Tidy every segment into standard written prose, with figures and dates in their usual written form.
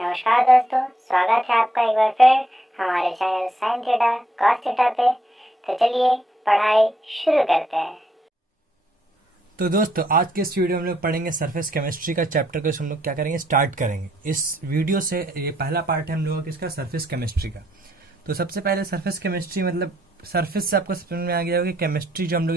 नमस्कार दोस्तों, स्वागत है आपका एक बार फिर हमारे channel sine theta cos theta पे। तो चलिए पढ़ाई शुरू करते हैं। तो दोस्तों आज के इस वीडियो में हम लोग पढ़ेंगे सरफेस केमिस्ट्री का चैप्टर को हम लोग क्या करेंगे स्टार्ट करेंगे। इस वीडियो से ये पहला पार्ट है हम लोगों का किसका सरफेस केमिस्ट्री का। तो सबसे पहले सरफेस केमिस्ट्री मतलब सरफेस से आपको समझ में आ गया होगा कि केमिस्ट्री जो हम लोग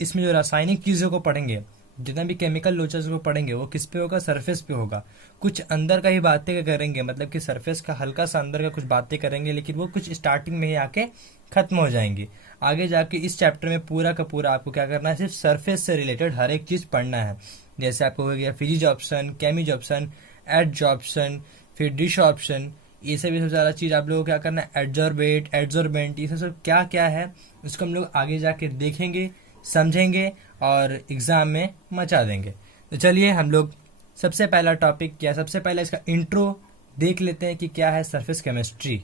इसमें जो रासायनिक चीज़ों को पढ़ेंगे, जितना भी केमिकल लोचर्स को पढ़ेंगे वो किस पे होगा, सरफेस पे होगा। कुछ अंदर का ही बातें करेंगे, मतलब कि सरफेस का हल्का सा अंदर का कुछ बातें करेंगे, लेकिन वो कुछ स्टार्टिंग में ही आके खत्म हो जाएंगी। आगे जाके इस चैप्टर में पूरा का पूरा आपको क्या करना है, सिर्फ सरफेस से रिलेटेड हर एक चीज़ पढ़ना है। जैसे आपको हो गया फिजिज ऑप्शन, केमिज ऑप्शन, एडज ऑप्शन, फिर डिश ऑप्शन, ये सब सारा चीज़ आप लोगों को क्या करना है, एडजॉर्बेट, एडजॉर्बेंट, ये सब क्या क्या है उसको हम लोग आगे जाके देखेंगे, समझेंगे और एग्जाम में मचा देंगे। तो चलिए हम लोग सबसे पहला टॉपिक या सबसे पहले इसका इंट्रो देख लेते हैं कि क्या है सरफेस केमिस्ट्री।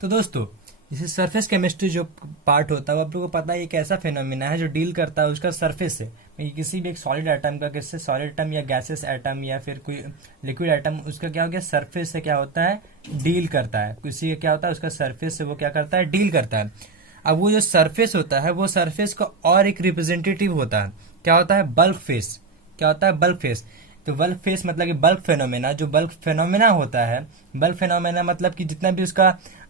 तो दोस्तों जैसे सरफेस केमिस्ट्री जो पार्ट होता है वो आप लोगों को पता है एक ऐसा फिनोमिना है जो डील करता है उसका सरफेस से, किसी भी एक सॉलिड एटम का, किससे सॉलिड एटम या गैसेस एटम या फिर कोई लिक्विड एटम, उसका क्या हो गया सरफेस से क्या होता है, डील करता है। किसी का क्या होता है उसका सरफेस से वो क्या करता है, डील करता है। अब वो जो सरफेस होता है वो सरफेस का और एक रिप्रेजेंटेटिव होता है, क्या होता है, बल्क फेस। क्या होता है, बल्क फेस। तो बल्क फेस मतलब कि बल्क फेनोमेना, जो बल्क फेनोमेना होता है, बल्क फेनोमेना मतलब कि जितना भी उसका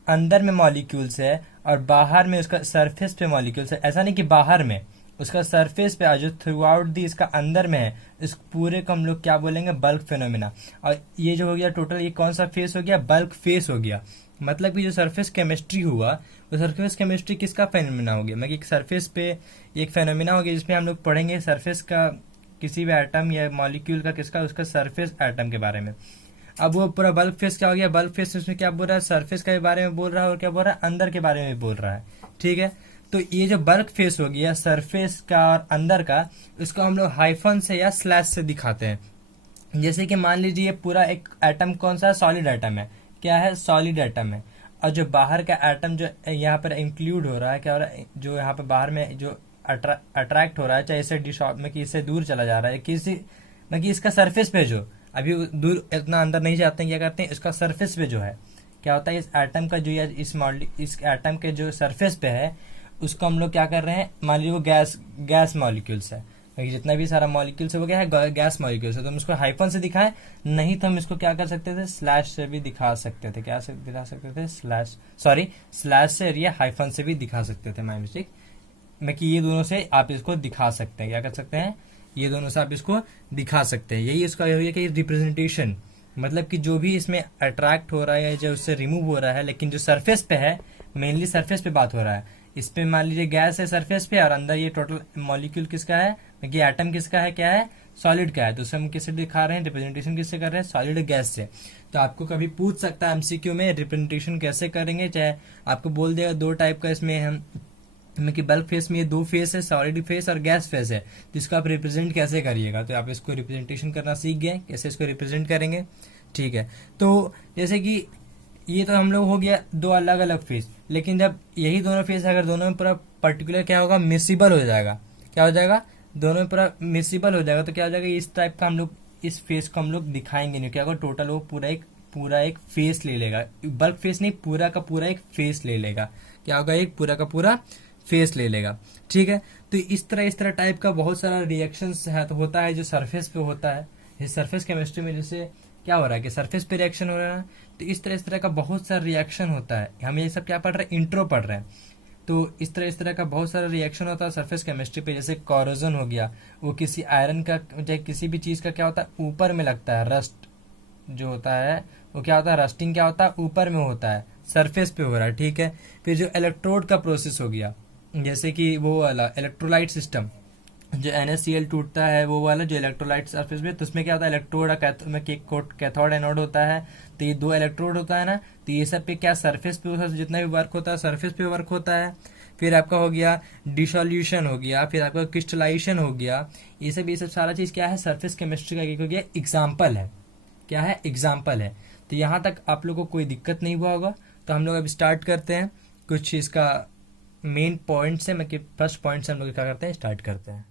अंदर में मॉलिक्यूल्स है और बाहर में उसका सरफेस पे मॉलिक्यूल्स है, ऐसा नहीं कि बाहर में, उसका सरफेस पे जो थ्रू आउट दी इसका अंदर में है, इस पूरे को हम लोग क्या बोलेंगे, बल्क फेनोमेना। और ये जो हो गया टोटल, ये कौन सा फेस हो गया, बल्क फेस हो गया। मतलब कि जो सरफेस केमिस्ट्री हुआ वो सरफेस केमिस्ट्री किसका फेनोमेना हो गया, मतलब एक सरफेस पे एक फेनोमेना हो गया जिसमें हम लोग पढ़ेंगे सरफेस का किसी भी एटम या मॉलिक्यूल का, किसका, उसका सरफेस एटम के बारे में। अब वो पूरा बल्क फेस क्या हो गया, बल्क फेस उसमें क्या बोल रहा है, सरफेस के बारे में बोल रहा है और क्या बोल रहा है, अंदर के बारे में बोल रहा है। ठीक है, तो ये जो बल्क फेस हो गया सरफेस का और अंदर का, उसको हम लोग हाइफन से या स्लैश से दिखाते हैं। जैसे कि मान लीजिए पूरा एक एटम कौन सा, सॉलिड एटम है, क्या है, सॉलिड एटम है। और जो बाहर का एटम जो यहाँ पर इंक्लूड हो रहा है, क्या हो रहा है, जो यहाँ पर बाहर में जो अट्रैक्ट हो रहा है, चाहे इसे डिश में कि इससे दूर चला जा रहा है, किसी मतलब कि इसका सरफेस पे जो अभी दूर इतना अंदर नहीं जाते हैं, क्या करते हैं, इसका सरफेस पे जो है क्या होता है, इस एटम का जो या इस एटम के जो सरफेस पे है उसको हम लोग क्या कर रहे हैं, मान लीजिए वो गैस गैस मॉलिक्यूल्स है, क्योंकि जितना भी सारा मॉलिक्यूल्स है वो क्या है, गैस मॉलिक्यूल्स है। तो हम इसको हाइफन से दिखाएं, नहीं तो हम इसको क्या कर सकते थे, स्लैश से भी दिखा सकते थे। क्या से दिखा सकते थे, स्लैश, सॉरी स्लैश से या हाइफन से भी दिखा सकते थे, माय मिस्टेक। मैं कि ये दोनों से आप इसको दिखा सकते हैं, क्या कर सकते हैं, ये दोनों से आप इसको दिखा सकते हैं। यही इसका हो गया कि रिप्रेजेंटेशन, मतलब कि जो भी इसमें अट्रैक्ट हो रहा है या जो उससे रिमूव हो रहा है, लेकिन जो सरफेस पे है, मेनली सरफेस पे बात हो रहा है। इस पे मान लीजिए गैस है सरफेस पे और अंदर ये टोटल मॉलिक्यूल किसका है, कि एटम किसका है, क्या है, सॉलिड का है। तो उसे हम किससे दिखा रहे हैं, रिप्रेजेंटेशन किससे कर रहे हैं, सॉलिड गैस से। तो आपको कभी पूछ सकता है एमसीक्यू में रिप्रेजेंटेशन कैसे करेंगे, चाहे आपको बोल देगा दो टाइप का इसमें हम कि बल्क फेस में ये दो फेस है, सॉलिड फेस और गैस फेस है, तो इसको आप रिप्रेजेंट कैसे करिएगा। तो आप इसको रिप्रेजेंटेशन करना सीख गए, कैसे इसको रिप्रेजेंट करेंगे। ठीक है, तो जैसे कि ये तो हम लोग हो गया दो अलग अलग फेस, लेकिन जब यही दोनों फेस अगर दोनों में पूरा पर्टिकुलर क्या होगा, मिसिबल हो जाएगा, क्या हो जाएगा, दोनों में पूरा मिसिबल हो जाएगा, तो क्या हो जाएगा, इस टाइप का हम लोग इस फेस को हम लोग दिखाएंगे नहीं। क्या होगा, टोटल वो पूरा एक फेस ले लेगा, बल्क फेस नहीं, पूरा का पूरा एक फेस ले लेगा। क्या होगा, एक पूरा का पूरा फेस ले लेगा। ठीक है, तो इस तरह टाइप का बहुत सारा रिएक्शंस है तो होता है जो सरफेस पे होता है। इस सरफेस केमिस्ट्री में जैसे क्या हो रहा है कि सरफेस पे रिएक्शन हो रहा है, तो इस तरह का बहुत सारा रिएक्शन होता है। हम ये सब क्या पढ़ रहे हैं, इंट्रो पढ़ रहे हैं। तो इस तरह का बहुत सारा रिएक्शन होता है सरफेस केमिस्ट्री पे। जैसे कॉरोजन हो गया, वो किसी आयरन का चाहे किसी भी चीज का क्या होता है, ऊपर में लगता है, रस्ट जो होता है वो क्या होता है, रस्टिंग क्या होता है, ऊपर में होता है, सरफेस पे हो रहा है। ठीक है, फिर जो इलेक्ट्रोड का प्रोसेस हो गया, जैसे कि वो वाला इलेक्ट्रोलाइट सिस्टम, जो NaCl टूटता है वो वाला जो इलेक्ट्रोलाइट सरफेस में, तो उसमें क्या होता है, इलेक्ट्रोड और कैथोड एनोड होता है। तो ये दो इलेक्ट्रोड होता है ना, तो ये सब पे क्या सरफेस पे होता है, जितना भी वर्क होता है सरफेस पे वर्क होता है। फिर आपका हो गया डिसोल्यूशन हो गया, फिर आपका क्रिस्टलाइजेशन हो गया। ये सब सारा चीज क्या है, सरफेस केमिस्ट्री का एक हो गया एग्जाम्पल है। क्या है, एग्जाम्पल है। तो यहाँ तक आप लोगों को कोई दिक्कत नहीं हुआ होगा। तो हम लोग अब स्टार्ट करते हैं कुछ इसका मेन पॉइंट से, मैं फर्स्ट पॉइंट से हम लोग क्या करते हैं, स्टार्ट करते हैं।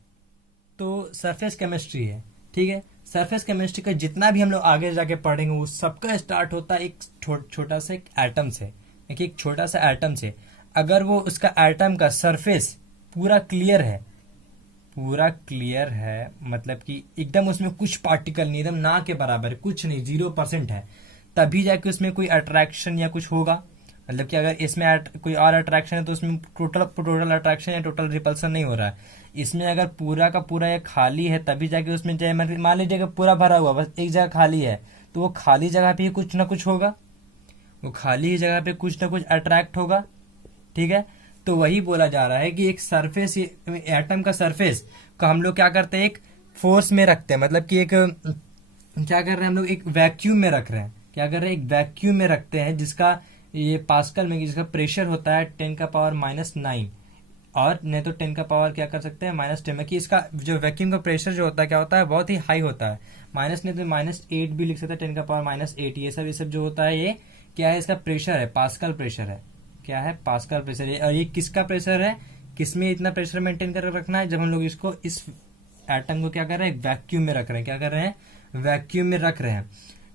तो सरफेस केमिस्ट्री है, ठीक है। सरफेस केमिस्ट्री का जितना भी हम लोग आगे जाके पढ़ेंगे वो सबका स्टार्ट होता है एक छोटा सा एक एटम से, एक छोटा सा एटम से। अगर वो उसका एटम का सरफेस पूरा क्लियर है, पूरा क्लियर है मतलब कि एकदम उसमें कुछ पार्टिकल नहीं, एकदम ना के बराबर है, कुछ नहीं, 0% है, तभी जाके उसमें कोई अट्रैक्शन या कुछ होगा। मतलब कि अगर इसमें कोई और अट्रैक्शन है तो उसमें टोटल अट्रैक्शन या टोटल रिपल्सन नहीं हो रहा है। इसमें अगर पूरा का पूरा ये खाली है तभी जाके उसमें चाहे मान लीजिए कि पूरा भरा हुआ बस एक जगह खाली है, तो वो खाली जगह पे ही कुछ ना कुछ होगा, वो खाली जगह पे कुछ ना कुछ अट्रैक्ट होगा। ठीक है, तो वही बोला जा रहा है कि एक सरफेस, एटम का सरफेस को हम लोग क्या करते हैं, एक फोर्स में रखते हैं, मतलब कि एक क्या कर रहे हैं हम लोग, एक वैक्यूम में रख रहे हैं। क्या कर रहे हैं, एक वैक्यूम में रखते हैं जिसका ये पास्कल में, जिसका प्रेशर होता है 10⁻⁹ और नहीं तो 10 क्या कर सकते हैं -10, कि इसका जो वैक्यूम का प्रेशर जो होता है क्या होता है, बहुत ही हाई होता है। माइनस नहीं तो -8 भी लिख सकते हैं, 10⁻⁸ ये सब जो होता है ये क्या है, इसका प्रेशर है, पास्कल प्रेशर है। क्या है, पास्कल प्रेशर है। और ये किसका प्रेशर है, किसमें इतना प्रेशर मेंटेन कर रखना है, जब हम लोग इसको इस एटम को क्या कर रहे हैं, वैक्यूम में रख रहे हैं। क्या कर रहे हैं, वैक्यूम में रख रहे हैं।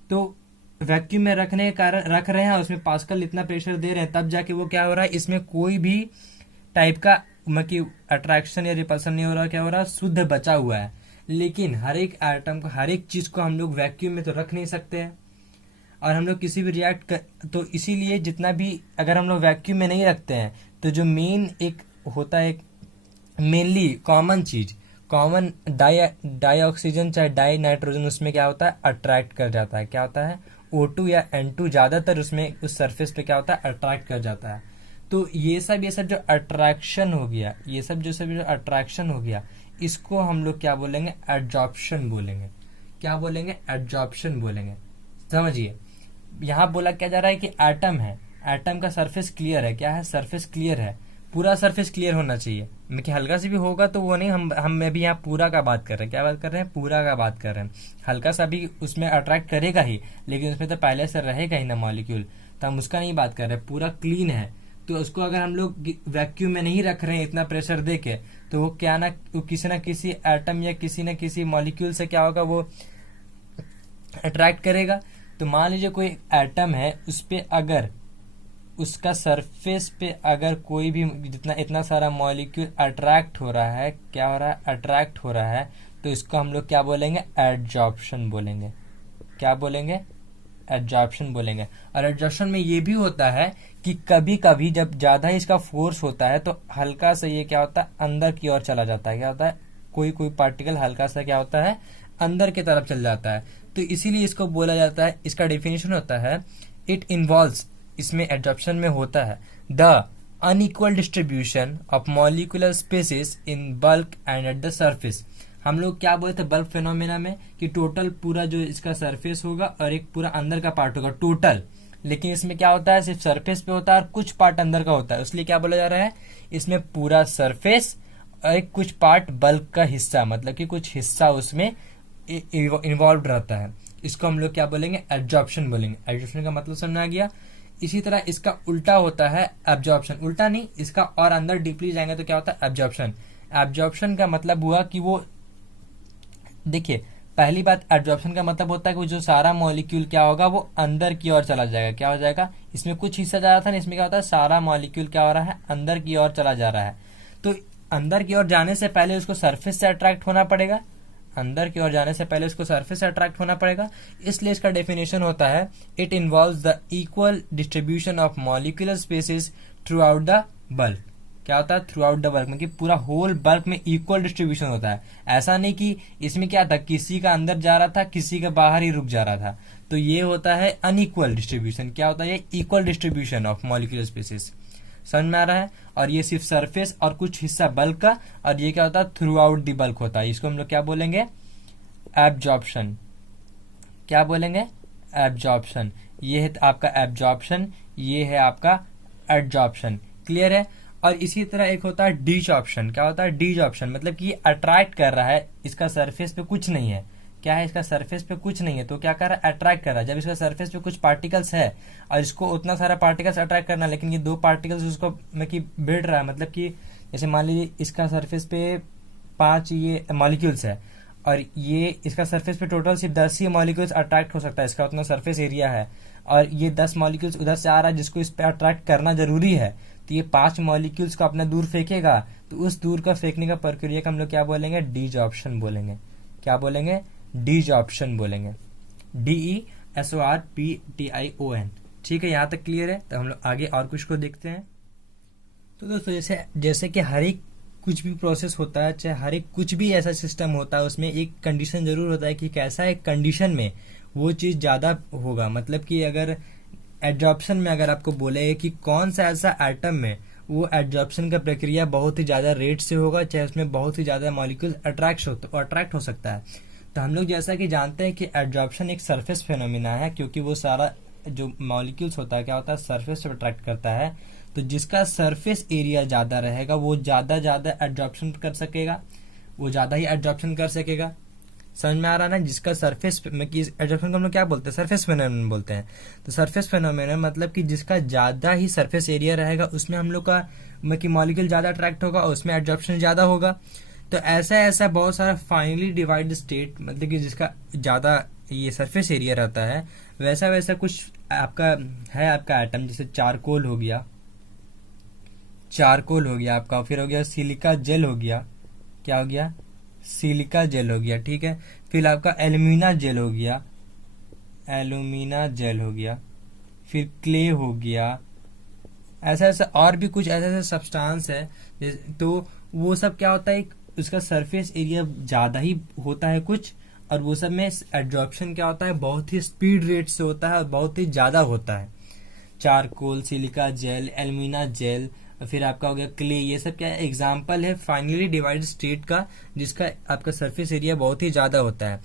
तो वैक्यूम में रखने के कारण रख रहे हैं और उसमें पास्कल इतना प्रेशर दे रहे हैं, तब जाके वो क्या हो रहा है, इसमें कोई भी टाइप का मतलब अट्रैक्शन या रिपल्सन नहीं हो रहा। क्या हो रहा है, शुद्ध बचा हुआ है। लेकिन हर एक एटम को, हर एक चीज को हम लोग वैक्यूम में तो रख नहीं सकते हैं, और हम लोग किसी भी तो इसीलिए जितना भी अगर हम लोग वैक्यूम में नहीं रखते हैं तो जो मेन एक होता है, मेनली कॉमन चीज, कॉमन डाई ऑक्सीजन चाहे डाई नाइट्रोजन, उसमें क्या होता है, अट्रैक्ट कर जाता है। क्या होता है, O2 या N2 ज्यादातर उसमें उस सरफेस पे क्या होता है, अट्रैक्ट कर जाता है। तो ये सब जो अट्रैक्शन हो गया, ये सब जो अट्रैक्शन हो गया, इसको हम लोग क्या बोलेंगे, एडजॉर्प्शन बोलेंगे। क्या बोलेंगे, एडजॉर्प्शन बोलेंगे। समझिए, यहाँ बोला क्या जा रहा है कि एटम है, एटम का सरफेस क्लियर है। क्या है, सरफेस क्लियर है, पूरा सरफेस क्लियर होना चाहिए। मैं कि हल्का से भी होगा तो वो नहीं, हम अभी यहाँ पूरा का बात कर रहे हैं। क्या बात कर रहे हैं, पूरा का बात कर रहे हैं। हल्का सा भी उसमें अट्रैक्ट करेगा ही, लेकिन उसमें तो पहले से रहेगा ही ना मॉलिक्यूल, तो हम उसका नहीं बात कर रहे। पूरा क्लीन है, तो उसको अगर हम लोग वैक्यूम में नहीं रख रहे हैं इतना प्रेशर दे के, तो वो क्या ना, वो किसी न किसी एटम या किसी न किसी मॉलिक्यूल से क्या होगा, वो अट्रैक्ट करेगा। तो मान लीजिए कोई एटम है, उस पे अगर उसका सरफेस पे अगर कोई भी जितना इतना सारा मॉलिक्यूल अट्रैक्ट हो रहा है, क्या हो रहा है, अट्रैक्ट हो रहा है, तो इसको हम लोग क्या बोलेंगे, एडजॉर्प्शन बोलेंगे। क्या बोलेंगे, एडजॉर्प्शन बोलेंगे। और एडजॉर्प्शन में ये भी होता है कि कभी कभी जब ज्यादा इसका फोर्स होता है तो हल्का सा ये क्या होता है, अंदर की ओर चला जाता है। क्या होता है, कोई कोई पार्टिकल हल्का सा क्या होता है, अंदर की तरफ चल जाता है। तो इसीलिए इसको बोला जाता है, इसका डेफिनेशन होता है, इट इन्वॉल्व्स, इसमें एडजॉर्प्शन में होता है, the unequal distribution of molecular species in bulk and at the surface. हम लोग क्या बोलते हैं बल्क फिनोमेना में, कि टोटल पूरा जो इसका सरफेस होगा और एक पूरा अंदर का पार्ट होगा टोटल, लेकिन इसमें क्या होता है, सिर्फ सरफेस पे होता है और कुछ पार्ट अंदर का होता है। इसलिए क्या बोला जा रहा है, इसमें पूरा सरफेस और एक कुछ पार्ट बल्क का हिस्सा, मतलब कि कुछ हिस्सा उसमें इन्वॉल्व रहता है। इसको हम लोग क्या बोलेंगे, एब्जॉर्प्शन बोलेंगे। एब्जॉर्प्शन का मतलब समझ आ गया। इसी तरह इसका उल्टा होता है एब्जॉर्प्शन, उल्टा नहीं, इसका और अंदर डीपली जाएंगे तो क्या होता है, एब्जॉर्प्शन। एब्जॉर्प्शन का मतलब हुआ कि वो, देखिए पहली बात, एब्जॉर्प्शन का मतलब होता है कि जो सारा मॉलिक्यूल क्या होगा, वो अंदर की ओर चला जाएगा। क्या हो जाएगा, इसमें कुछ हिस्सा जा रहा था ना, इसमें क्या होता है, सारा मॉलिक्यूल क्या हो रहा है, अंदर की ओर चला जा रहा है। तो अंदर की ओर जाने से पहले उसको सरफेस से अट्रैक्ट होना पड़ेगा, अंदर की ओर जाने से पहले उसको सरफेस से अट्रैक्ट होना पड़ेगा। इसलिए इसका डेफिनेशन होता है, it involves the equal distribution of molecular species throughout the bulk. क्या होता है, थ्रू आउट द बल्क, मतलब पूरा होल बल्क में इक्वल डिस्ट्रीब्यूशन होता है। ऐसा नहीं कि इसमें क्या था, किसी का अंदर जा रहा था, किसी का बाहर ही रुक जा रहा था। तो ये होता है अनइक्वल डिस्ट्रीब्यूशन। क्या होता है, equal distribution of molecular species. समझ में आ रहा है। और ये सिर्फ सरफेस और कुछ हिस्सा बल्क का, और ये क्या होता है, थ्रू आउट द बल्क होता है। इसको हम लोग क्या बोलेंगे, एब्जॉर्प्शन। क्या बोलेंगे, एब्जॉर्प्शन। ये है आपका एब्जॉर्प्शन, ये है आपका एडजॉर्प्शन। क्लियर है। और इसी तरह एक होता है डीजॉर्प्शन। क्या होता है, डीजॉर्प्शन, मतलब कि अट्रैक्ट कर रहा है, इसका सरफेस पे कुछ नहीं है। क्या है, इसका सरफेस पे कुछ नहीं है, तो क्या कर रहा है, अट्रैक्ट कर रहा है। जब इसका सरफेस पे कुछ पार्टिकल्स है और इसको उतना सारा पार्टिकल्स अट्रैक्ट करना, लेकिन ये दो पार्टिकल्स उसको भिड़ रहा है, मतलब कि जैसे मान लीजिए इसका सरफेस पे 5 ये मॉलिक्यूल्स है और ये इसका सरफेस पे टोटल सिर्फ 10 ही मॉलिक्यूल्स अट्रैक्ट हो सकता है, इसका उतना सरफेस एरिया है, और ये 10 मॉलिक्यूल्स उधर से आ रहा है जिसको इस पे अट्रैक्ट करना जरूरी है, तो ये 5 मॉलिक्यूल्स को अपना दूर फेंकेगा, तो उस दूर का फेंकने का प्रक्रिया का हम लोग क्या बोलेंगे, डीजॉर्प्शन बोलेंगे। क्या बोलेंगे, डीजॉर्प्शन बोलेंगे, DESORPTION। ठीक है, यहाँ तक क्लियर है। तो हम लोग आगे और कुछ को देखते हैं। तो दोस्तों जैसे जैसे कि हर एक कुछ भी प्रोसेस होता है, चाहे हर एक कुछ भी ऐसा सिस्टम होता है, उसमें एक कंडीशन जरूर होता है कि कैसा एक कंडीशन में वो चीज़ ज़्यादा होगा। मतलब कि अगर एडजॉर्प्शन में अगर आपको बोले कि कौन सा ऐसा एटम में वो एडजॉर्प्शन का प्रक्रिया बहुत ही ज़्यादा रेट से होगा, चाहे उसमें बहुत ही ज़्यादा मॉलिक्यूल अट्रैक्ट हो सकता है। तो हम लोग जैसा कि जानते हैं कि एडजॉर्प्शन एक सरफेस फिनोमिना है, क्योंकि वो सारा जो मॉलिक्यूल्स होता है क्या होता है, सरफेस से अट्रैक्ट करता है। तो जिसका सरफेस एरिया ज़्यादा रहेगा वो ज़्यादा एडजॉर्प्शन कर सकेगा, वो ज़्यादा ही एडजॉर्प्शन कर सकेगा। समझ में आ रहा है ना। जिसका सरफेस में कि एडजॉर्प्शन को हम लोग क्या बोलते हैं, सरफेस फेनोमेनन बोलते हैं। तो सरफेस फेनोमेनन मतलब कि जिसका ज़्यादा ही सरफेस एरिया रहेगा उसमें हम लोग का कि मॉलिक्यूल ज़्यादा अट्रैक्ट होगा और उसमें एडजॉर्प्शन ज़्यादा होगा। तो ऐसा बहुत सारा फाइनली डिवाइड स्टेट, मतलब कि जिसका ज़्यादा ये सरफेस एरिया रहता है, वैसा कुछ आपका है आपका एटम। जैसे चारकोल हो गया आपका, फिर हो गया सिलिका जेल हो गया, क्या हो गया, सिलिका जेल हो गया। ठीक है, फिर आपका एल्यूमिना जेल हो गया, फिर क्ले हो गया। ऐसा और भी कुछ ऐसे सब्सटेंस है। तो वो सब क्या होता है, उसका सरफेस एरिया ज़्यादा ही होता है कुछ, और वो सब में एडजॉर्प्शन क्या होता है, बहुत ही स्पीड रेट से होता है और बहुत ही ज़्यादा होता है। Charcoal, silica gel, alumina gel, फिर आपका हो गया क्ले, ये सब क्या है, एग्जाम्पल है फाइनली डिवाइड स्टेट का, जिसका आपका सरफेस एरिया बहुत ही ज़्यादा होता है।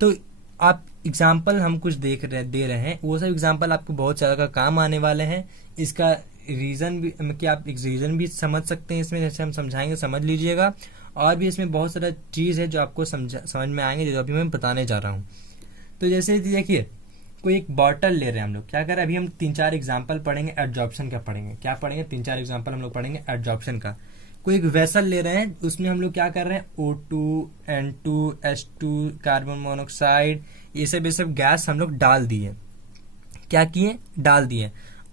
तो आप एग्जाम्पल हम कुछ दे रहे हैं, वो सब एग्जाम्पल आपको बहुत ज़्यादा काम आने वाले हैं। इसका रीज़न भी कि आप एक रीज़न भी समझ सकते हैं इसमें, जैसे हम समझाएंगे समझ लीजिएगा। और भी इसमें बहुत सारा चीज़ है जो आपको समझ में आएंगे, जो अभी मैं बताने जा रहा हूँ। तो जैसे देखिए, कोई एक बॉटल ले रहे हैं हम लोग, क्या करें, अभी हम 3-4 एग्जाम्पल पढ़ेंगे एडजॉर्प्शन का, पढ़ेंगे क्या पढ़ेंगे, 3-4 एग्जाम्पल हम लोग पढ़ेंगे एडजॉर्प्शन का। कोई एक वेसल ले रहे हैं, उसमें हम लोग क्या कर रहे हैं, O2, N2, H2, carbon monoxide, ये सब गैस हम लोग डाल दिए, क्या किए, डाल दिए।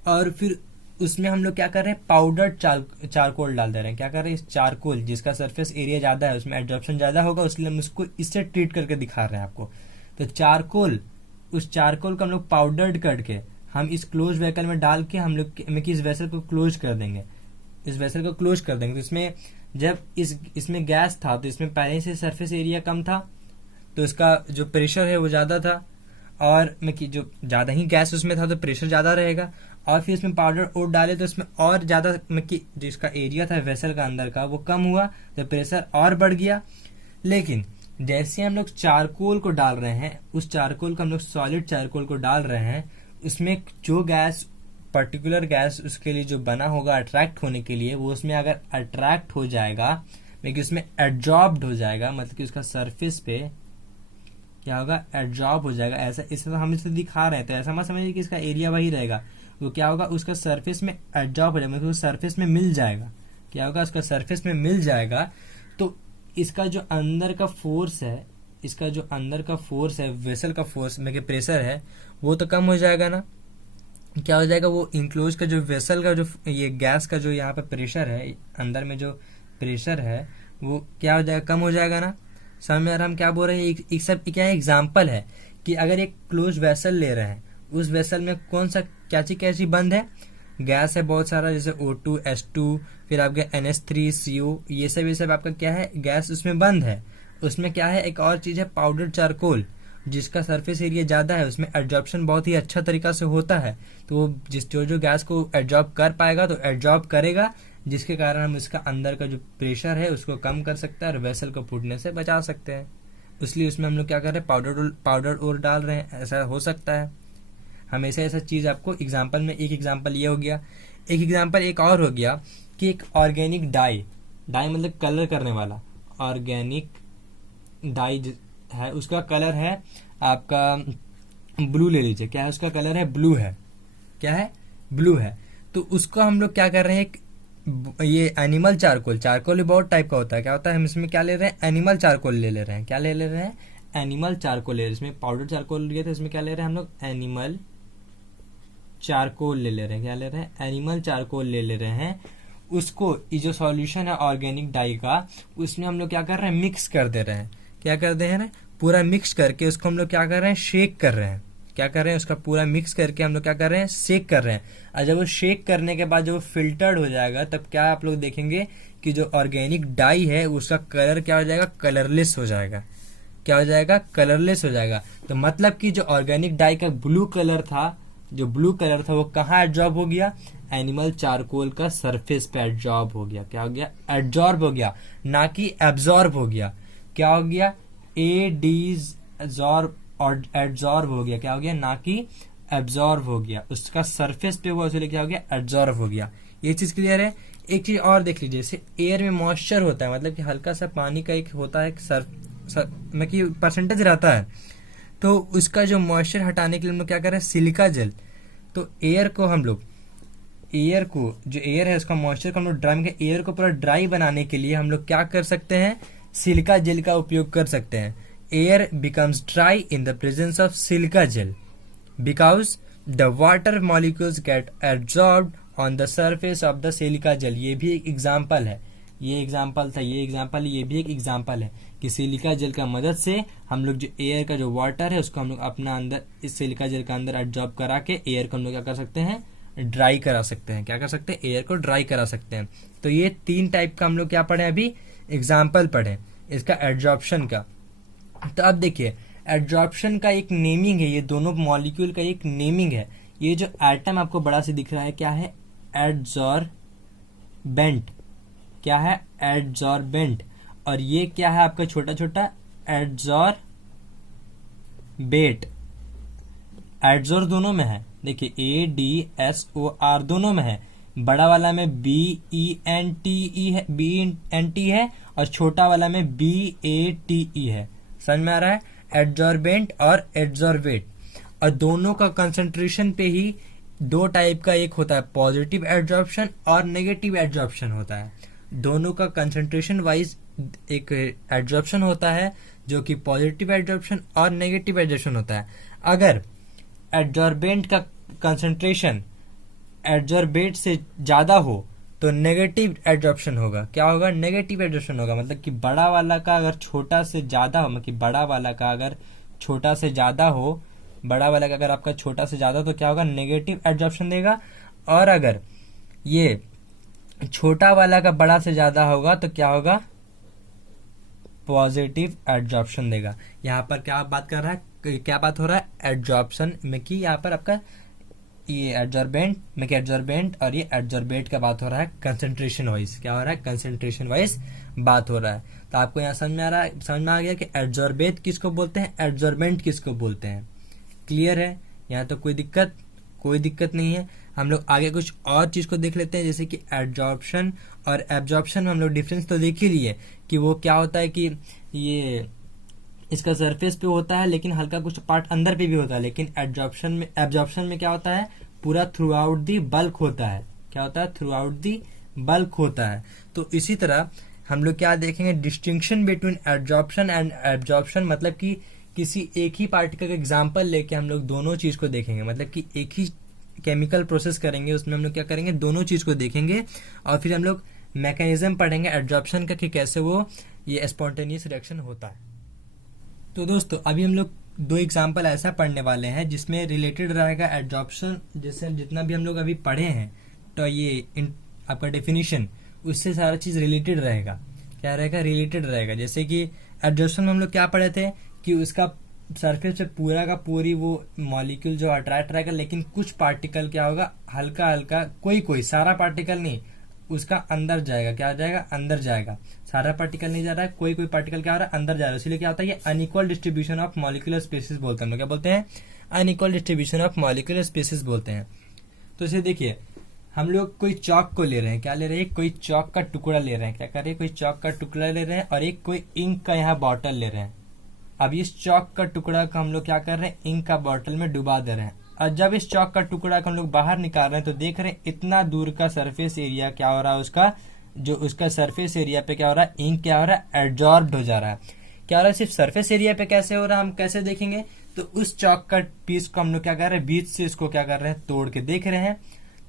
और फिर उसमें हम लोग क्या कर रहे हैं, पाउडर चारकोल डाल दे रहे हैं। क्या कर रहे हैं, इस चारकोल जिसका सरफेस एरिया ज़्यादा है, उसमें एडजॉर्प्शन ज़्यादा होगा, इसलिए हम उसको इससे ट्रीट करके दिखा रहे हैं आपको। तो चारकोल, उस चारकोल को हम लोग पाउडर्ड करके हम इस क्लोज वेसल में डाल के हम लोग इस वेसल को क्लोज कर देंगे, तो इसमें जब इसमें गैस था, तो इसमें पहले से सरफेस एरिया कम था, तो इसका जो प्रेशर है वो ज़्यादा था, और जो ज़्यादा ही गैस उसमें था तो प्रेशर ज़्यादा रहेगा। और फिर इसमें पाउडर और डाले तो इसमें और ज़्यादा जिसका एरिया था वेसल का अंदर का वो कम हुआ, तो प्रेशर और बढ़ गया। लेकिन जैसे हम लोग चारकोल को डाल रहे हैं, उस चारकोल को हम लोग सॉलिड चारकोल को डाल रहे हैं, उसमें जो गैस पर्टिकुलर गैस उसके लिए जो बना होगा अट्रैक्ट होने के लिए, वो उसमें अगर अट्रैक्ट हो जाएगा, लेकिन उसमें एडजॉर्ब्ड हो जाएगा, मतलब कि उसका सरफेस पे क्या होगा, एडजॉर्ब हो जाएगा। ऐसा इस हम इसे दिखा रहे हैं, तो ऐसा मत समझिए कि इसका एरिया वही रहेगा, वो क्या होगा, उसका सरफेस में एडजॉर्ब हो जाएगा, मतलब सरफेस में मिल जाएगा। क्या होगा, उसका सरफेस में मिल जाएगा। तो इसका जो अंदर का फोर्स है, वेसल का फोर्स में प्रेशर है, वो तो कम हो जाएगा ना। क्या हो जाएगा, वो इंक्लोज का जो वेसल का जो ये गैस का जो यहाँ पे प्रेशर है, अंदर में जो प्रेशर है वो क्या हो जाएगा, कम हो जाएगा ना। समझ में आ रहा हम क्या बोल रहे हैं। एक सब क्या एग्जाम्पल है कि अगर एक क्लोज वेसल ले रहे हैं, उस वेसल में कौन सा क्या चीज बंद है, गैस है बहुत सारा, जैसे O2, H2, फिर आपका NH3CO, ये सब आपका क्या है, गैस उसमें बंद है। उसमें क्या है, एक और चीज है पाउडर चारकोल, जिसका सरफेस एरिया ज्यादा है, उसमें एडजॉर्प्शन बहुत ही अच्छा तरीका से होता है। तो वो जो गैस को एडजॉर्ब कर पाएगा तो एडजॉर्ब करेगा, जिसके कारण हम इसका अंदर का जो प्रेशर है उसको कम कर सकते हैं और वेसल को फूटने से बचा सकते हैं। इसलिए उसमें हम लोग क्या कर रहे हैं, पाउडर और डाल रहे हैं। ऐसा हो सकता है हमेशा, ऐसा चीज आपको एग्जाम्पल में, एक एग्जाम्पल ये हो गया। एक एग्जाम्पल एक और हो गया कि एक ऑर्गेनिक डाई मतलब कलर करने वाला, ऑर्गेनिक डाई है, उसका कलर है आपका ब्लू ले लीजिए। क्या है, उसका कलर है ब्लू है, क्या है, ब्लू है। तो उसको हम लोग क्या कर रहे हैं, ये एनिमल चारकोल, चारकोल भी बहुत टाइप का होता है। क्या होता है, हम इसमें क्या ले रहे हैं, एनिमल चारकोल ले रहे हैं। क्या ले रहे हैं, एनिमल चारकोल ले रहे हैं। इसमें पाउडर चारकोल लिए थे, इसमें क्या ले रहे हैं हम लोग, एनिमल चारकोल ले रहे हैं। क्या ले रहे हैं, एनिमल चारकोल ले रहे हैं। उसको ये जो सॉल्यूशन है ऑर्गेनिक डाई का, उसमें हम लोग क्या कर रहे हैं, मिक्स कर दे रहे हैं। क्या कर दे रहे हैं, पूरा मिक्स करके उसको हम लोग क्या कर रहे हैं, शेक कर रहे हैं। क्या कर रहे हैं, उसका पूरा मिक्स करके हम लोग क्या कर रहे हैं, शेक कर रहे हैं। और जब वो शेक करने के बाद जब वो फिल्टर्ड हो जाएगा, तब क्या आप लोग देखेंगे कि जो ऑर्गेनिक डाई है उसका कलर क्या हो जाएगा, कलरलेस हो जाएगा। क्या हो जाएगा, कलरलेस हो जाएगा। तो मतलब कि जो ऑर्गेनिक डाई का ब्लू कलर था, जो ब्लू कलर था वो कहाँ एडजॉर्ब हो गया, एनिमल चारकोल का सरफेस पे एडजॉर्ब हो गया। क्या हो गया, एडजॉर्ब हो गया, ना कि एब्जॉर्ब हो गया। क्या हो गया, एडजॉर्ब हो गया। क्या हो गया, ना कि एब्जॉर्ब हो गया। उसका सरफेस पे हुआ, इसलिए क्या हो गया, एडजॉर्ब हो गया। ये चीज क्लियर है। एक चीज और देख लीजिए, जैसे एयर में मॉइस्चर होता है, मतलब कि हल्का सा पानी का एक होता है मतलब कि परसेंटेज रहता है, तो उसका जो मॉइस्चर हटाने के लिए हम लोग क्या कर रहे हैं, सिलिका जेल। तो एयर को जो एयर है उसका मॉइस्चर को हम लोग ड्राई में, एयर को पूरा ड्राई बनाने के लिए हम लोग क्या कर सकते हैं, सिलिका जेल का उपयोग कर सकते हैं। Air becomes dry in the presence of silica gel because the water molecules get absorbed on the surface of the silica gel. ये भी एक एग्जाम्पल है, ये एग्जाम्पल था, ये एग्जाम्पल, ये भी एक एग्जाम्पल है कि सिलिका जेल का मदद से हम लोग जो एयर का जो वाटर है उसको हम लोग अपना अंदर, इस सिलिका जेल का अंदर एब्जॉर्ब करा के एयर को हम लोग क्या कर सकते हैं, ड्राई करा सकते हैं। क्या कर सकते हैं, एयर को ड्राई करा सकते हैं। तो ये 3 टाइप का हम लोग क्या पढ़े, अभी एग्जाम्पल पढ़े इसका एड्जॉर्प्शन का। तो अब देखिए, एड्जॉर्प्शन का एक नेमिंग है, ये दोनों मॉलिक्यूल का एक नेमिंग है। ये जो एटम आपको बड़ा से दिख रहा है, क्या है, एड्जॉर्बेंट। क्या है, एड्जॉर्बेंट। और ये क्या है आपका छोटा छोटा, एड्जॉर्बेट। एड्जॉर दोनों में है, देखिए ADSOR दोनों में है। बड़ा वाला में BENT है और छोटा वाला में BATE है। समझ में आ रहा है, एड्जॉर्बेंट और एड्जॉर्बेट। और दोनों का कंसंट्रेशन पे ही 2 टाइप का एक होता है, पॉजिटिव एड्जॉर्प्शन और नेगेटिव एड्जॉर्प्शन होता है। दोनों का कंसंट्रेशन वाइज एक एड्जॉर्प्शन होता है जो कि पॉजिटिव एड्जॉर्प्शन और नेगेटिव एड्जॉर्प्शन होता है। अगर एड्जॉर्बेंट का कंसंट्रेशन एड्जॉर्बेट से ज्यादा हो तो नेगेटिव एड्जॉर्प्शन होगा। क्या होगा, नेगेटिव एड्जॉर्प्शन होगा। मतलब कि बड़ा वाला का अगर छोटा से ज्यादा हो, मतलब कि बड़ा वाला का अगर छोटा से ज्यादा हो, बड़ा वाला का अगर आपका छोटा से ज्यादा हो तो क्या होगा, नेगेटिव एड्जॉर्प्शन देगा। और अगर ये छोटा वाला का बड़ा से ज्यादा होगा तो क्या होगा, पॉजिटिव एड्जॉर्प्शन देगा। यहाँ पर क्या बात कर रहा है, क्या बात हो रहा है, एड्जॉर्प्शन में कि यहाँ पर आपका ये एड्जॉर्बेंट में कि एड्जॉर्बेंट और ये एड्जॉर्बेट का बात हो रहा है कंसंट्रेशन वाइज। क्या हो रहा है, कंसंट्रेशन वाइज बात हो रहा है। तो आपको यहाँ समझ में आ रहा है, समझ में आ गया कि एड्जॉर्बेट किसको बोलते हैं, एड्जॉर्बेंट किसको बोलते हैं। क्लियर है, यहाँ तो कोई दिक्कत नहीं है। हम लोग आगे कुछ और चीज को देख लेते हैं, जैसे कि एड्जॉर्प्शन और एब्जॉर्प्शन में हम लोग डिफरेंस तो देख ही लिए कि वो क्या होता है कि ये इसका सरफेस पे होता है लेकिन हल्का कुछ पार्ट अंदर पे भी होता है। लेकिन एब्जॉर्प्शन में क्या होता है, पूरा थ्रू आउट दी बल्क होता है। क्या होता है, थ्रू आउट दी बल्क होता है। तो इसी तरह हम लोग क्या देखेंगे, distinction between adsorption and absorption. मतलब कि किसी एक ही पार्टिकल का एग्जाम्पल लेके हम लोग दोनों चीज को देखेंगे। मतलब कि एक ही केमिकल प्रोसेस करेंगे, उसमें हम लोग क्या करेंगे, दोनों चीज को देखेंगे। और फिर हम लोग मैकेनिज्म पढ़ेंगे एड्जॉर्प्शन का कि कैसे वो ये स्पॉन्टेनियस रिएक्शन होता है। तो दोस्तों अभी हम लोग 2 एग्जाम्पल ऐसा पढ़ने वाले हैं जिसमें रिलेटेड रहेगा एड्जॉर्प्शन, जैसे जितना भी हम लोग अभी पढ़े हैं। तो ये आपका डेफिनेशन उससे सारा चीज रिलेटेड रहेगा। क्या रहेगा, रिलेटेड रहेगा। जैसे कि एड्जॉर्प्शन में हम लोग क्या पढ़े थे कि उसका सरफेस पे पूरा का पूरी वो मॉलिक्यूल जो अट्रैक्ट रहेगा, लेकिन कुछ पार्टिकल क्या होगा, हल्का हल्का, कोई सारा पार्टिकल नहीं, उसका अंदर जाएगा। क्या जाएगा, अंदर जाएगा। सारा पार्टिकल नहीं जा रहा है, कोई पार्टिकल क्या हो रहा है, अंदर जा रहा है। इसलिए क्या होता है, ये unequal distribution of molecular species बोलते हैं। हम लोग क्या बोलते हैं, unequal distribution of molecular species बोलते हैं। तो इसे देखिए, हम लोग कोई चौक को ले रहे हैं। क्या ले रहे हैं, कोई चौक का टुकड़ा ले रहे हैं। क्या कर रहे हैं, कोई चौक का टुकड़ा ले रहे हैं और एक कोई इंक का यहाँ बॉटल ले रहे हैं। अब इस चौक का टुकड़ा का हम लोग क्या कर रहे हैं, इंक का बॉटल में डुबा दे रहे हैं। और जब इस चौक का टुकड़ा को हम लोग बाहर निकाल रहे हैं तो देख रहे हैं इतना दूर का सरफेस एरिया क्या हो रहा है, उसका जो उसका सरफेस एरिया पे क्या हो रहा है, इंक क्या हो रहा है, एब्जॉर्ब्ड हो जा रहा है। क्या हो रहा है, सिर्फ सरफेस एरिया पे कैसे हो रहा है हम कैसे देखेंगे, तो उस चौक का पीस को हम लोग क्या कर रहे हैं, बीच से इसको क्या कर रहे हैं, तोड़ के देख रहे हैं।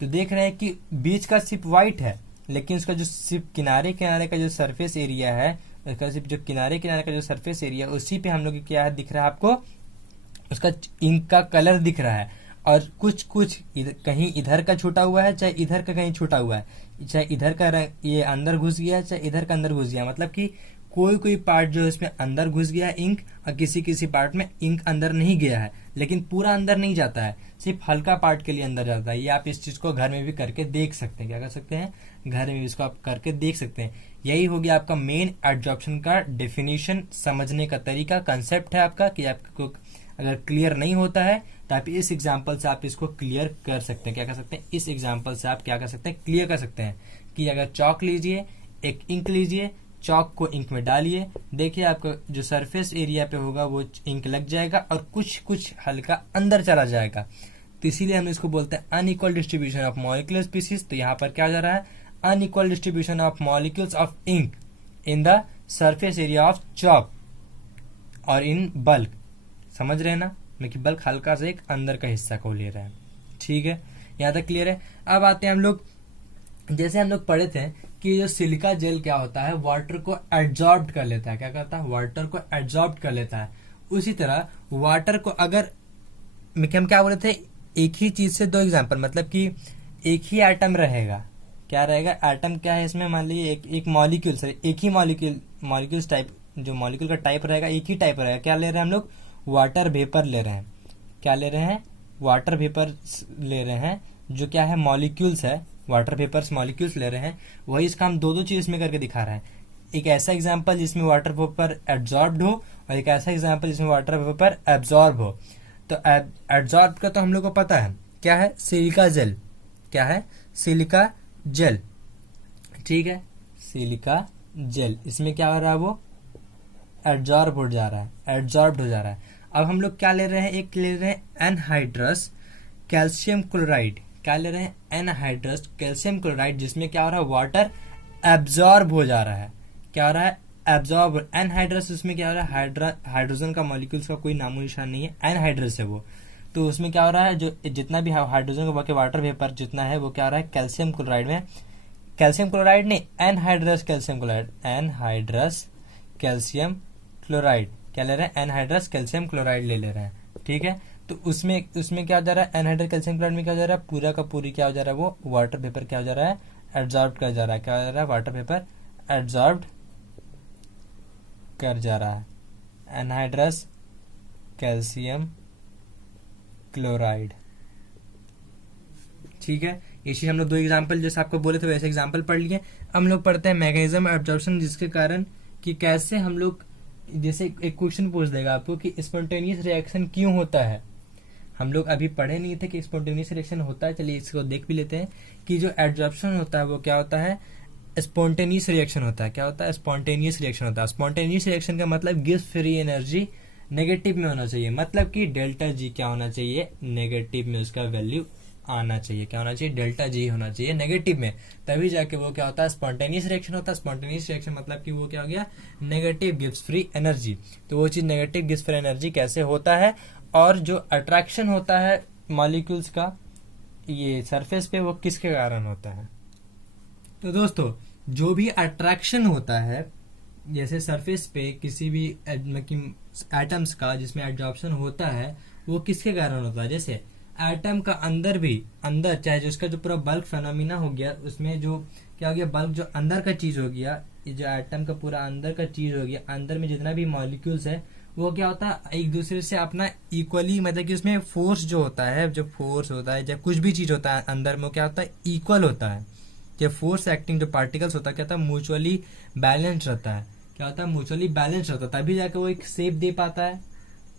तो देख रहे हैं कि बीच का सिर्फ व्हाइट है, लेकिन उसका जो सिर्फ किनारे किनारे का जो सरफेस एरिया है, उसका सिर्फ जो किनारे किनारे का जो सरफेस एरिया, उसी पे हम लोग क्या है दिख रहा है आपको, उसका इंक का कलर दिख रहा है। और कुछ कुछ कहीं इधर का छूटा हुआ है, चाहे इधर का कहीं छूटा हुआ है, चाहे इधर का ये अंदर घुस गया, चाहे इधर का अंदर घुस गया। मतलब कि कोई कोई पार्ट जो है इसमें अंदर घुस गया है इंक, और किसी किसी पार्ट में इंक अंदर नहीं गया है, लेकिन पूरा अंदर नहीं जाता है, सिर्फ हल्का पार्ट के लिए अंदर जाता है। ये आप इस चीज को घर में भी करके देख सकते हैं। क्या कर सकते हैं, घर में भी इसको आप करके देख सकते हैं। यही हो गया आपका मेन एब्जॉर्प्शन का डेफिनेशन, समझने का तरीका, कंसेप्ट है आपका, कि आपको अगर क्लियर नहीं होता है तो आप इस एग्जाम्पल से आप इसको क्लियर कर सकते हैं। क्या कर सकते हैं, इस एग्जाम्पल से आप क्या कर सकते हैं, क्लियर कर सकते हैं। कि अगर चौक लीजिए, एक इंक लीजिए, चौक को इंक में डालिए, देखिए आपका जो सरफेस एरिया पे होगा वो इंक लग जाएगा और कुछ कुछ हल्का अंदर चला जाएगा। तो इसीलिए हम इसको बोलते हैं unequal distribution of molecular species. तो यहाँ पर क्या जा रहा है, unequal distribution of molecules of ink in the surface area of chalk और इन बल्क। समझ रहे हैं ना, कि बल्क हल्का से एक अंदर का हिस्सा को ले रहे हैं। ठीक है, यहाँ तक क्लियर है। अब आते हैं हम लोग, जैसे हम लोग पढ़े थे कि जो सिलिका जेल क्या होता है, वाटर को एब्जॉर्ब कर लेता है। क्या करता है, वाटर को एब्जॉर्ब कर लेता है। उसी तरह वाटर को अगर हम क्या बोले थे, एक ही चीज से दो एग्जांपल, मतलब कि एक ही एटम रहेगा। क्या रहेगा, एटम क्या है इसमें, मान लीजिए एक मॉलिक्यूल से, एक ही मॉलिक्यूल्स टाइप, जो मॉलिक्यूल का टाइप रहेगा एक ही टाइप रहेगा। क्या ले रहे हैं हम लोग, वाटर वेपर ले रहे हैं। क्या ले रहे हैं, वाटर वेपर ले रहे हैं, जो क्या है मॉलिक्यूल्स है, वाटर वेपर्स मॉलिक्यूल्स ले रहे हैं। वही इसका हम दो दो चीज में करके दिखा रहे हैं। एक ऐसा एग्जांपल जिसमें वाटर वेपर एब्जॉर्ब्ड हो, और एक ऐसा एग्जांपल जिसमें वाटर वेपर एब्जॉर्ब हो। तो एब्जॉर्ब का तो हम लोग को पता है, क्या है, सिलिका जेल। क्या है, सिलिका जेल। ठीक है, सिलिका जेल, इसमें क्या हो रहा है, वो एब्जॉर्ब हो जा रहा है, एब्जॉर्ब हो जा रहा है। अब हम लोग क्या ले रहे हैं, एक ले रहे हैं एनहाइड्रस कैल्शियम क्लोराइड। क्या ले रहे हैं, एनहाइड्रस कैल्शियम क्लोराइड, जिसमें क्या हो रहा है, वाटर एब्जॉर्ब हो जा रहा है। क्या हो रहा है, एब्जॉर्ब। एनहाइड्रस, उसमें क्या हो रहा है, हाइड्रोजन का मॉलिक्यूल्स का कोई नामो निशान नहीं है, एनहाइड्रस है वो। तो उसमें क्या हो रहा है, जो जितना भी हाइड्रोजन का वाटर वेपर जितना है वो क्या हो रहा है, कैल्शियम क्लोराइड में, कैल्शियम क्लोराइड नहीं, anhydrous calcium chloride, anhydrous calcium chloride. क्या ले रहे हैं, एनहाइड्रस कैल्शियम क्लोराइड ले रहे हैं। ठीक है, तो उसमें क्या हो जा रहा है, एनहाइड्रस कैल्शियम क्लोराइड में क्या हो जा रहा है, पूरा का पूरी क्या हो जा रहा है, वो वाटर वेपर क्या हो जा रहा है, एब्जॉर्ब कर जा रहा है। क्या हो जा रहा है, वाटर वेपर एब्जॉर्ब कर जा रहा है, एनहाइड्रस कैल्शियम क्लोराइड। ठीक है, ये चीज हम लोग दो एग्जांपल जैसे आपको बोले थे वैसे एग्जांपल पढ़ लिए। हम लोग पढ़ते हैं मैकेनिज्म एब्जॉर्प्शन, जिसके कारण कि कैसे हम लोग, जैसे एक क्वेश्चन पूछ देगा आपको कि स्पॉन्टेनियस रिएक्शन क्यों होता है। हम लोग अभी पढ़े नहीं थे कि स्पॉन्टेनियस रिएक्शन होता है, चलिए इसको देख भी लेते हैं कि जो एब्जॉर्प्शन होता है वो क्या होता है, स्पॉन्टेनियस रिएक्शन होता है। क्या होता है, स्पॉन्टेनियस रिएक्शन होता है। स्पॉन्टेनियस रिएक्शन का मतलब गिव्स फ्री एनर्जी नेगेटिव में होना चाहिए, मतलब कि डेल्टा जी क्या होना चाहिए, नेगेटिव में उसका वैल्यू आना चाहिए। क्या होना चाहिए, डेल्टा जी होना चाहिए नेगेटिव में, तभी जाके वो क्या होता है, स्पॉन्टेनियस रिएक्शन होता है। स्पॉन्टेनियस रिएक्शन मतलब कि वो क्या हो गया, नेगेटिव गिव्स फ्री एनर्जी। तो वो चीज नेगेटिव गिव्स फ्री एनर्जी कैसे होता है, और जो अट्रैक्शन होता है मॉलिक्यूल्स का ये सरफेस पे, वो किसके कारण होता है। तो दोस्तों, जो भी अट्रैक्शन होता है जैसे सरफेस पे किसी भी एटम्स का जिसमें एब्जॉर्प्शन होता है, वो किसके कारण होता है। जैसे एटम का अंदर चाहे जो उसका जो पूरा बल्क फेनोमिना हो गया, उसमें जो क्या हो गया, बल्क जो अंदर का चीज हो गया, जो एटम का पूरा अंदर का चीज हो गया, अंदर में जितना भी मॉलिक्यूल्स है वो क्या होता है, एक दूसरे से अपना इक्वली, मतलब कि उसमें फोर्स जो होता है, जो फोर्स होता है जब कुछ भी चीज होता है अंदर में, क्या होता है, इक्वल होता है। जब फोर्स एक्टिंग जो पार्टिकल्स होता है क्या होता है, म्यूचुअली बैलेंस रहता है। क्या होता है, म्यूचुअली बैलेंस रहता है, तभी जाके वो एक शेप दे पाता है,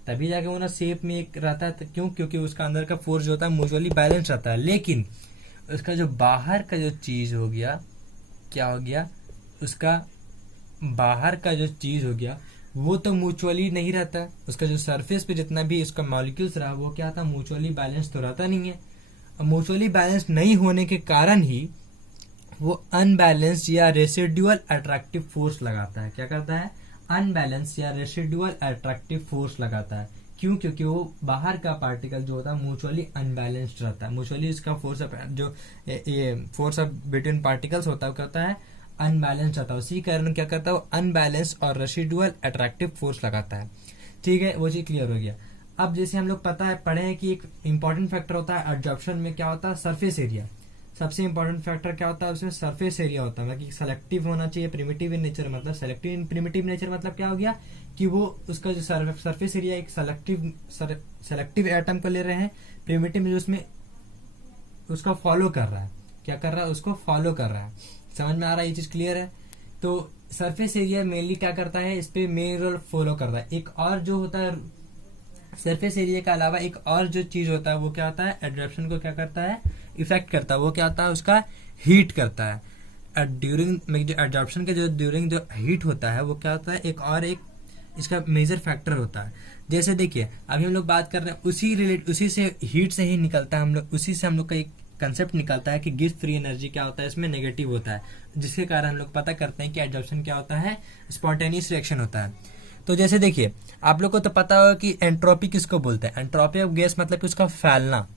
तभी जाके वो ना शेप में एक रहता है। क्यों, क्योंकि उसका अंदर का फोर्स जो होता है म्यूचुअली बैलेंस रहता है। लेकिन उसका जो बाहर का जो चीज हो गया, क्या हो गया, उसका बाहर का जो चीज हो गया वो तो म्यूचुअली नहीं रहता है, उसका जो सरफेस पे जितना भी इसका मॉलिक्यूल्स रहा वो क्या था, म्यूचुअली बैलेंस तो रहता नहीं है। अब म्यूचुअली बैलेंस नहीं होने के कारण ही वो अनबैलेंस या रेसिडुअल अट्रैक्टिव फोर्स लगाता है। क्या करता है, अनबैलेंस या रेसिडुअल अट्रैक्टिव फोर्स लगाता है। क्यों, क्योंकि वो बाहर का पार्टिकल जो होता है म्यूचुअली अनबैलेंस्ड रहता है। म्यूचुअली इसका फोर्स जो ये फोर्स ऑफ बिटवीन पार्टिकल्स होता है वो कहता है अनबैलेंस रहता है। उसी कारण क्या करता है वो अनबैलेंस और रेसिडुअल अट्रैक्टिव फोर्स लगाता है। ठीक है, वो चीज क्लियर हो गया। अब जैसे हम लोग पता है पढ़े हैं कि एक इंपॉर्टेंट फैक्टर होता है एडजॉर्प्शन में, क्या होता है, सरफेस एरिया। सबसे इंपॉर्टेंट फैक्टर क्या होता है उसमें, सरफेस एरिया होता है। मतलब सेलेक्टिव होना चाहिए, प्रिमिटिव इन नेचर। मतलब सेलेक्टिव इन प्रिमिटिव नेचर मतलब क्या हो गया कि वो उसका जो सरफेस एरिया एक सेलेक्टिव एटम को ले रहे हैं, प्रिमिटिव में जो उसमें उसका फॉलो कर रहा है। क्या कर रहा है, उसको फॉलो कर रहा है। समझ में आ रहा है, ये चीज क्लियर है। तो सरफेस एरिया मेनली क्या करता है, इस पे मेन रोल फॉलो करता है। एक और जो होता है सरफेस एरिया के अलावा एक और जो चीज होता है वो क्या होता है, एडजॉर्प्शन को क्या करता है, इफेक्ट करता है। वो क्या होता है, उसका हीट करता है। ड्यूरिंग जो एडजॉर्प्शन के जो ड्यूरिंग जो हीट होता है वो क्या होता है, एक इसका मेजर फैक्टर होता है। जैसे देखिए अभी हम लोग बात कर रहे हैं उसी से हीट से ही निकलता है, हम लोग उसी से हम लोग का एक कंसेप्ट निकलता है कि गिब्स फ्री एनर्जी क्या होता है, इसमें नेगेटिव होता है, जिसके कारण हम लोग पता करते हैं कि एडजॉर्प्शन क्या होता है, स्पॉन्टेनियस रिएक्शन होता है। तो जैसे देखिए आप लोग को तो पता होगा कि एंट्रोपी किसको बोलते हैं। एंट्रोपी ऑफ गैस मतलब कि उसका फैलना,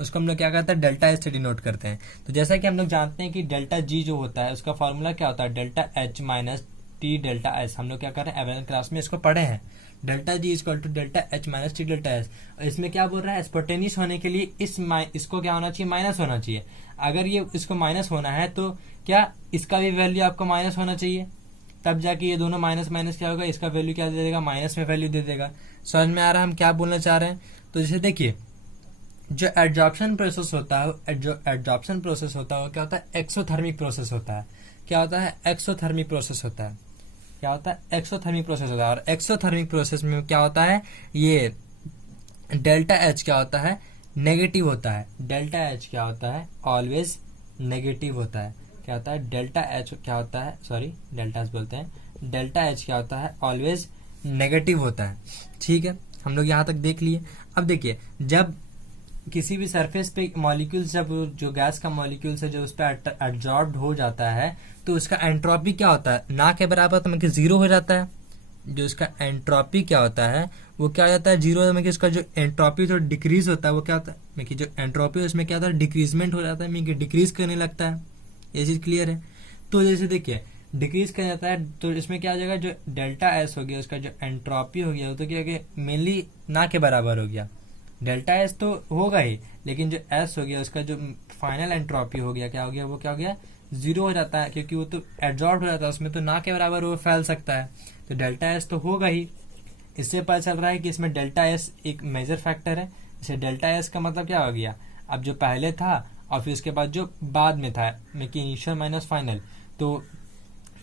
उसको हम लोग क्या करते हैं, डेल्टा एच से डिनोट करते हैं। तो जैसा कि हम लोग जानते हैं कि डेल्टा जी जो होता है उसका फॉर्मूला क्या होता है, delta H minus T delta S. हम लोग क्या कर रहे हैं, 11th क्लास में इसको पढ़े हैं। Delta G equal to delta H minus T delta S. इसमें क्या बोल रहा है, स्पॉन्टेनियस होने के लिए इसको क्या होना चाहिए, माइनस होना चाहिए। अगर ये इसको माइनस होना है तो क्या इसका भी वैल्यू आपको माइनस होना चाहिए, तब जाके ये दोनों माइनस माइनस क्या होगा, इसका वैल्यू क्या दे देगा, माइनस में वैल्यू दे देगा। समझ में आ रहा है हम क्या बोलना चाह रहे हैं। तो जैसे देखिए जो एडजॉर्प्शन प्रोसेस होता है, जो एडजॉर्प्शन प्रोसेस होता है वो क्या होता है, एक्सोथर्मिक प्रोसेस होता है। क्या होता है, एक्सोथर्मिक प्रोसेस होता है। क्या होता है, एक्सोथर्मिक प्रोसेस होता है। और एक्सोथर्मिक प्रोसेस में क्या होता है, ये डेल्टा एच क्या होता है, नेगेटिव होता है। डेल्टा एच क्या होता है, ऑलवेज नेगेटिव होता है। क्या होता है, डेल्टा एच क्या होता है, सॉरी डेल्टा एच बोलते हैं, डेल्टा एच क्या होता है, ऑलवेज नेगेटिव होता है। ठीक है, हम लोग यहाँ तक देख लिए। अब देखिए जब किसी भी सरफेस पे मॉलिक्यूल्स, जब जो गैस का मॉलिक्यूल्स है जो उस पर एब्जॉर्ब हो जाता है तो उसका एंट्रोपी क्या होता है, ना के बराबर, तो मतलब जीरो हो जाता है। जो इसका एंट्रोपी क्या होता है वो क्या हो जाता है, जीरो। मतलब इसका जो एंट्रोपी थोड़ा डिक्रीज होता है वो क्या होता है, मतलब जो एंट्रोपी है उसमें क्या होता है, डिक्रीजमेंट हो जाता है, मतलब डिक्रीज करने लगता है। ये चीज क्लियर है। तो जैसे देखिए डिक्रीज कर जाता है तो इसमें क्या हो जाएगा, जो डेल्टा एस हो गया उसका जो एंट्रोपी हो गया वो तो क्या हो गया, मेनली ना के बराबर हो गया। डेल्टा एस तो होगा ही, लेकिन जो एस हो गया उसका जो फाइनल एंट्रोपी हो गया क्या हो गया, वो क्या हो गया, जीरो हो जाता है, क्योंकि वो तो एब्जॉर्ब हो जाता है उसमें, तो ना के बराबर वो फैल सकता है। तो डेल्टा एस तो होगा ही। इससे पता चल रहा है कि इसमें डेल्टा एस एक मेजर फैक्टर है। जैसे डेल्टा एस का मतलब क्या हो गया, अब जो पहले था और फिर उसके बाद जो बाद में था, इनिशियल माइनस फाइनल, तो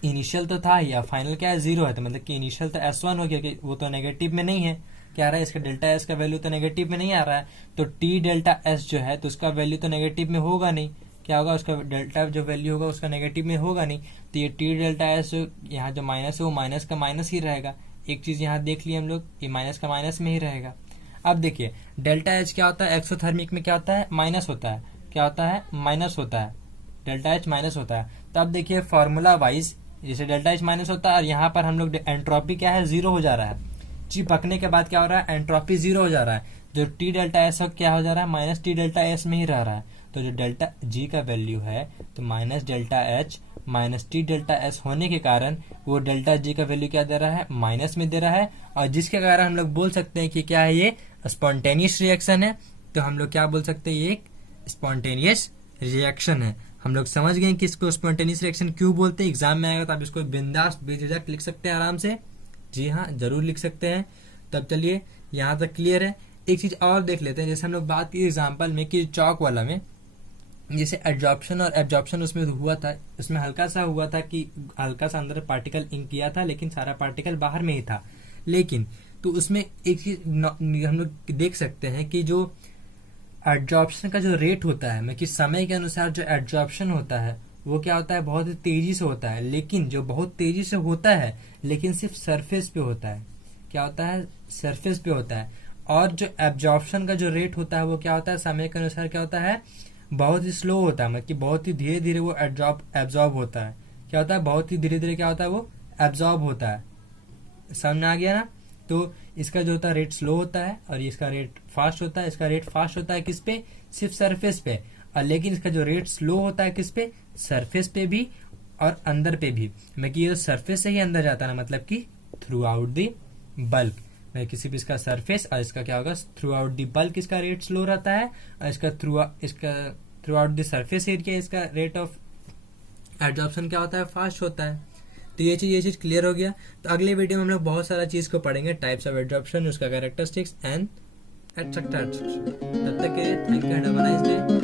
इनिशियल तो था ही, अब फाइनल क्या है, जीरो है। तो मतलब कि इनिशियल तो S1 हो गया, कि वो तो नेगेटिव में नहीं है। क्या आ रहा है, इसका डेल्टा एस का वैल्यू तो नेगेटिव में नहीं आ रहा है, तो टी डेल्टा एस जो है तो उसका वैल्यू तो नेगेटिव में होगा नहीं। क्या होगा, उसका डेल्टा जो वैल्यू होगा उसका नेगेटिव में होगा नहीं। तो ये टी डेल्टा एस यहाँ जो माइनस है वो माइनस का माइनस ही रहेगा। एक चीज यहाँ देख लिया हम लोग, ये माइनस का माइनस में ही रहेगा। अब देखिए डेल्टा एच क्या होता है, एक्सोथर्मिक में क्या होता है, माइनस होता है। क्या होता है, माइनस होता है, डेल्टा एच माइनस होता है। तो अब देखिए फॉर्मूला वाइज जैसे डेल्टा एच माइनस होता है और यहाँ पर हम लोग एंट्रोपी क्या है, जीरो हो जा रहा है। चिपकने के बाद क्या हो रहा है, एंट्रोपी जीरो हो जा रहा है। जो टी डेल्टा एस क्या हो जा रहा है, माइनस टी डेल्टा एस में ही रह रहा है। तो जो डेल्टा जी का वैल्यू है तो minus delta H minus T delta S होने के कारण वो डेल्टा जी का वैल्यू क्या दे रहा है, माइनस में दे रहा है। और जिसके कारण हम लोग बोल सकते हैं कि क्या है, ये स्पॉन्टेनियस रिएक्शन है। तो हम लोग क्या बोल सकते हैं, ये एक स्पॉन्टेनियस रिएक्शन है। हम लोग समझ गए कि इसको स्पॉन्टेनियस रिएक्शन क्यों बोलते हैं। एग्जाम में आएगा तो आप इसको बिंदास बेझिझक लिख सकते हैं आराम से। जी हाँ, जरूर लिख सकते हैं। तब चलिए यहाँ तक क्लियर है। एक चीज और देख लेते हैं, जैसे हम लोग बात की एग्जाम्पल में कि चौक वाला में जैसे एडजॉर्प्शन और एब्जॉर्प्शन उसमें हुआ था, उसमें हल्का सा हुआ था कि हल्का सा अंदर पार्टिकल इंक किया था, लेकिन सारा पार्टिकल बाहर में ही था। लेकिन तो उसमें एक चीज हम लोग देख सकते हैं कि जो एडजॉर्प्शन का जो रेट होता है, मतलब कि समय के अनुसार जो एडजॉर्प्शन होता है वो क्या होता है, बहुत ही तेजी से होता है, लेकिन जो बहुत तेजी से होता है लेकिन सिर्फ सरफेस पे होता है, क्या होता है, सरफेस पे होता है। और जो एब्जॉर्प्शन का जो रेट होता है वो क्या होता है, समय के अनुसार क्या होता है, बहुत ही स्लो होता है, मतलब कि बहुत ही धीरे धीरे वो एब्जॉर्ब होता है। क्या होता है, बहुत ही धीरे धीरे क्या होता है, वो एब्जॉर्ब होता है। समझ में आ गया ना। तो इसका जो होता है रेट स्लो होता है और इसका रेट फास्ट होता है। इसका रेट फास्ट होता है किस पे, सिर्फ सरफेस पे, और लेकिन इसका जो रेट स्लो होता है किस पे, सरफेस पे भी और अंदर पे भी। मैं कि ये सरफेस से ही अंदर जाता है ना, मतलब कि थ्रू आउट दी बल्क, मैं किसी भी इसका सरफेस और इसका क्या होगा, थ्रू आउट दी बल्क इसका रेट स्लो रहता है, और इसका through out the surface area इसका रेट ऑफ एब्जॉर्प्शन क्या होता है, फास्ट होता है। तो ये चीज क्लियर हो गया। तो अगले वीडियो में हम लोग बहुत सारा चीज को पढ़ेंगे, टाइप्स ऑफ एब्जॉर्प्शन, उसका कैरेक्टरिस्टिक्स एंड एटसेट्रा। तब तक के लिए thank you and have a nice day.